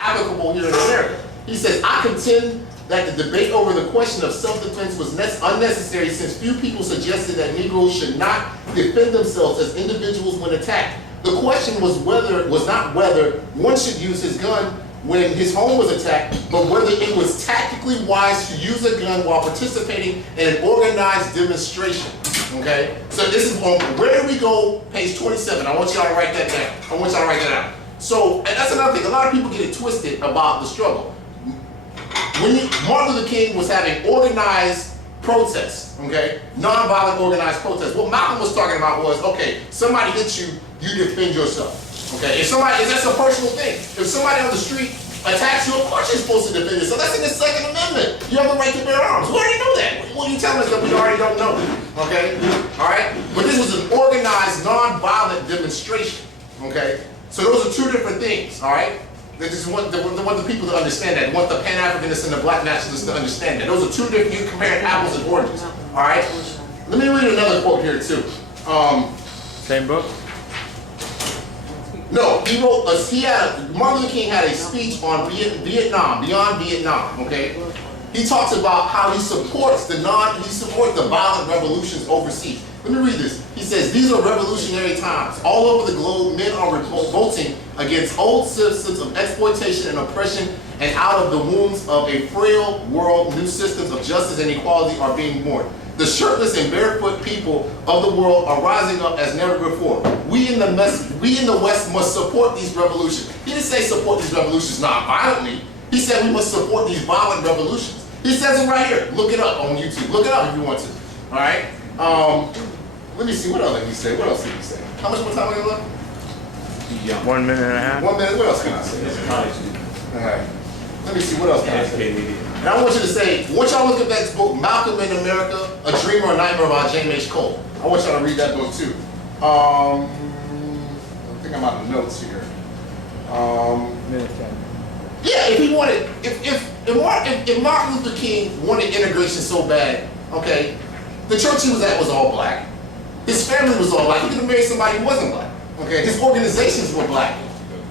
applicable here in America. He says, I contend that the debate over the question of self-defense was unnecessary since few people suggested that Negroes should not defend themselves as individuals when attacked. The question was not whether one should use his gun when his home was attacked, but whether it was tactically wise to use a gun while participating in an organized demonstration. Okay? So this is on Where Do We Go, page 27. I want y'all to write that down. So, and that's another thing. A lot of people get it twisted about the struggle. Martin Luther King was having organized protests, okay? Non-violent organized protests. What Malcolm was talking about was, okay, somebody hits you, you defend yourself. Okay, if that's a personal thing. If somebody on the street attacks you, of course you're supposed to defend yourself. That's in the Second Amendment. You have the right to bear arms. We already know that. What are you telling us that we already don't know? Okay, all right? But this was an organized, non-violent demonstration, okay? So those are two different things, all right? They just want the people to understand that. They want the Pan-Africanists and the Black nationalists to understand that. Those are two different, you compare apples and oranges, all right? Let me read another quote here too. Same book? No, Martin Luther King had a speech on Vietnam, beyond Vietnam, okay? He talks about how he supports the violent revolutions overseas. Let me read this. He says, these are revolutionary times. All over the globe, men are revolting against old systems of exploitation and oppression, and out of the wombs of a frail world, new systems of justice and equality are being born. The shirtless and barefoot people of the world are rising up as never before. We in the West must support these revolutions. He didn't say support these revolutions non-violently. He said we must support these violent revolutions. He says it right here. Look it up on YouTube. Look it up if you want to. All right? Let me see. What else did he say? What else did he say? How much more time we got left? 1 minute and a half. 1 minute. What else can I say? All right. Let me see. What else can I say? And I want you to say, once y'all look at that book, Malcolm in America, A Dream or a Nightmare by James H. Cole. I want y'all to read that book too. I think I'm out of notes here. Yeah, if he wanted, if Martin Luther King wanted integration so bad, okay, the church he was at was all black. His family was all black. He could have married somebody who wasn't black. Okay, his organizations were black.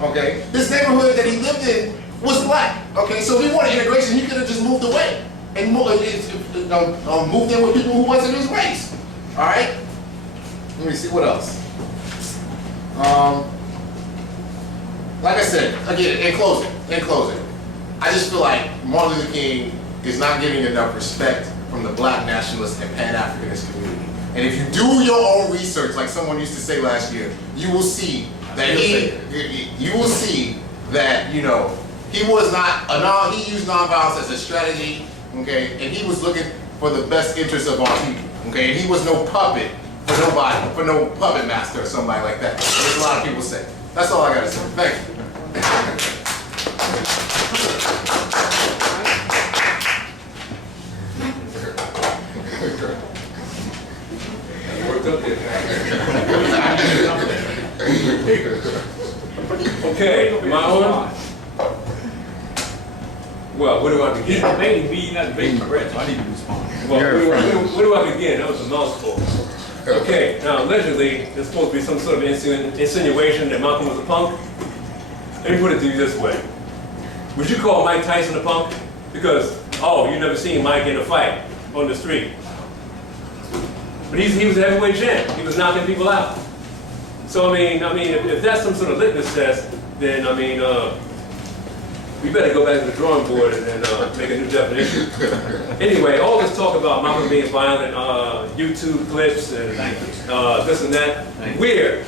Okay, this neighborhood that he lived in was black. Okay, so if he wanted integration, he could have just moved away and moved in with people who wasn't his race. All right. Let me see what else. Like I said, again, in closing, I just feel like Martin Luther King is not getting enough respect from the Black nationalist and Pan-Africanist community. And if you do your own research, like someone used to say last year, you will see that he was not he used nonviolence as a strategy, okay, and he was looking for the best interests of our people, okay, and he was no puppet for no puppet master or somebody like that. There's a lot of people say. That's all I gotta say. Thank you. Okay, my own. Well, where do I begin? Debating me, not debating Brett, so I need to respond. Well, where do I begin? That was a mouthful. Okay, now allegedly, there's supposed to be some sort of insinuation that Malcolm was a punk. Let me put it to you this way. Would you call Mike Tyson a punk? Because, you never seen Mike in a fight on the street. But he was a heavyweight champ. He was knocking people out. So, I mean, if that's some sort of litmus test, then, we better go back to the drawing board and make a new definition. Anyway, all this talk about Malcolm being violent, YouTube clips and this and that. Where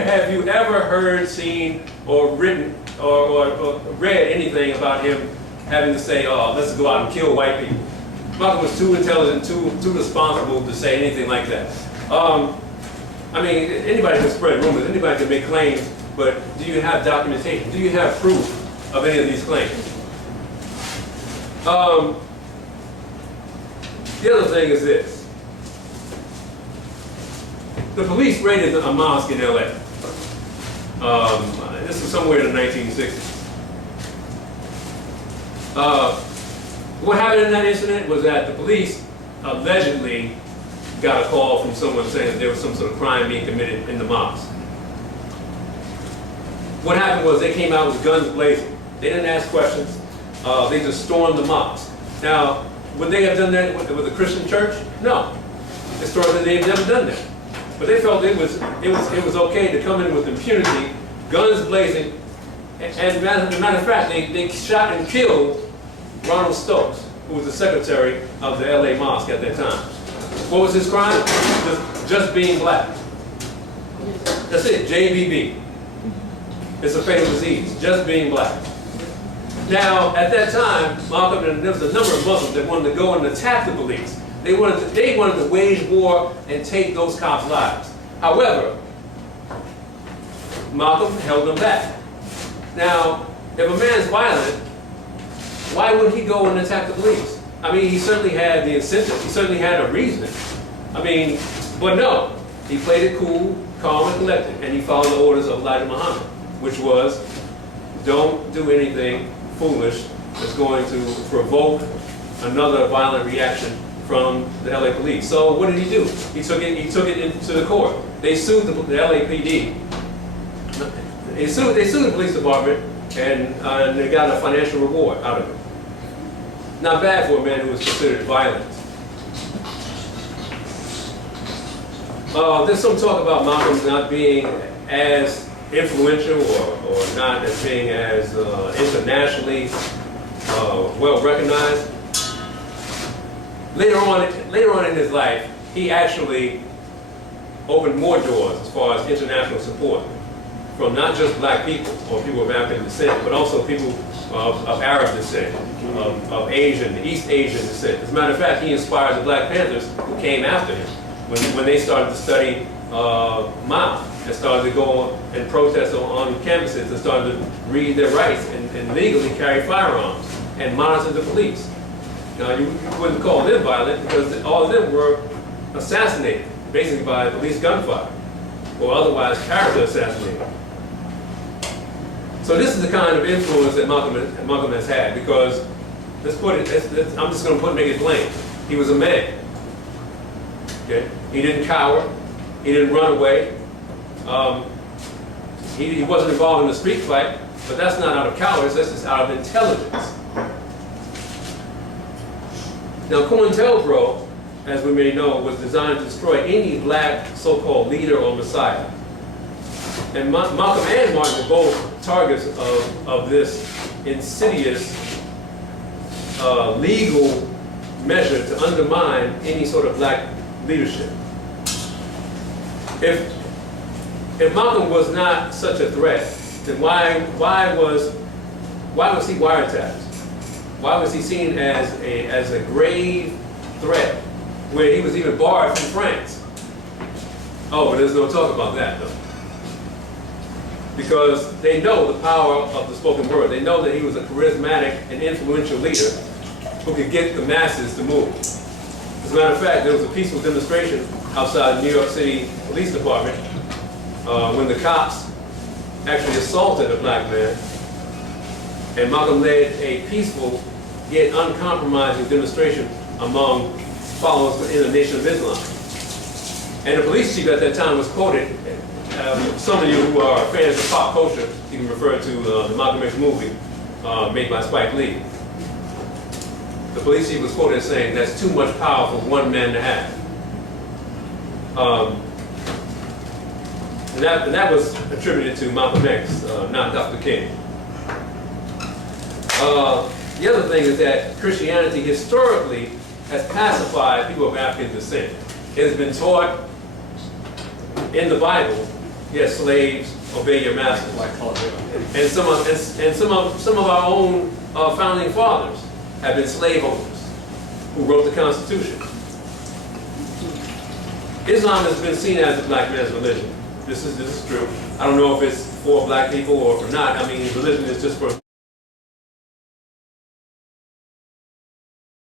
have you ever heard, seen, or written, or read anything about him having to say, let's go out and kill white people? Malcolm was too intelligent, too responsible to say anything like that. Anybody can spread rumors, anybody can make claims, but do you have documentation? Do you have proof of any of these claims? The other thing is this. The police raided a mosque in LA. This was somewhere in the 1960s. What happened in that incident was that the police allegedly got a call from someone saying that there was some sort of crime being committed in the mosque. what happened was they came out with guns blazing. They didn't ask questions. They just stormed the mosque. Now, would they have done that with a Christian church? No. Historically, they've never done that. But they felt it was okay to come in with impunity, guns blazing, and as a matter of fact, they shot and killed Ronald Stokes, who was the secretary of the LA Mosque at that time. What was his crime? Just being black. That's it, JBB. It's a fatal disease, just being black. Now, at that time, Malcolm, and there was a number of Muslims that wanted to go and attack the police. They wanted to wage war and take those cops' lives. However, Malcolm held them back. Now, if a man's violent, why would he go and attack the police? I mean, he certainly had the incentive. He certainly had a reason. I mean, but no. He played it cool, calm, and collected, and he followed the orders of Elijah Muhammad, which was, don't do anything foolish that's going to provoke another violent reaction from the LA police. So what did he do? He took it into the court. They sued the LAPD. They sued the police department, and they got a financial reward out of it. Not bad for a man who was considered violent. There's some talk about Malcolm not being as influential or not as being as internationally well recognized. Later on in his life, he actually opened more doors as far as international support from not just black people or people of African descent, but also people of Arab descent, of Asian, East Asian descent. As a matter of fact, he inspired the Black Panthers who came after him when they started to study Mao and started to go and protest on campuses and started to read their rights and legally carry firearms and monitor the police. Now, you wouldn't call them violent because all of them were assassinated, basically by police gunfire, or otherwise character assassinated. So this is the kind of influence that Malcolm has had, because, let's put it, I'm just going to make it plain. He was a man. Okay? He didn't cower. He didn't run away. He wasn't involved in a street fight, but that's not out of cowardice, that's just out of intelligence. Now, COINTELPRO, as we may know, was designed to destroy any black so-called leader or messiah. And Malcolm and Martin were both targets of this insidious legal measure to undermine any sort of black leadership. If Malcolm was not such a threat, then why was he wiretapped? Why was he seen as a grave threat, where he was even barred from France? Oh, but there's no talk about that, though. Because they know the power of the spoken word. They know that he was a charismatic and influential leader who could get the masses to move. As a matter of fact, there was a peaceful demonstration outside the New York City Police Department when the cops actually assaulted a black man, and Malcolm led a peaceful yet uncompromising demonstration among followers within the Nation of Islam. And the police chief at that time was quoted. Some of you who are fans of pop culture, you can refer to the Malcolm X movie made by Spike Lee. The police chief was quoted as saying, "That's too much power for one man to have." And that was attributed to Malcolm X, not Dr. King. The other thing is that Christianity historically has pacified people of African descent. It has been taught in the Bible, yes, slaves, obey your masters. And some of our own founding fathers have been slave owners who wrote the Constitution. Islam has been seen as the black man's religion. This is true. I don't know if it's for black people or for not. I mean, religion is just for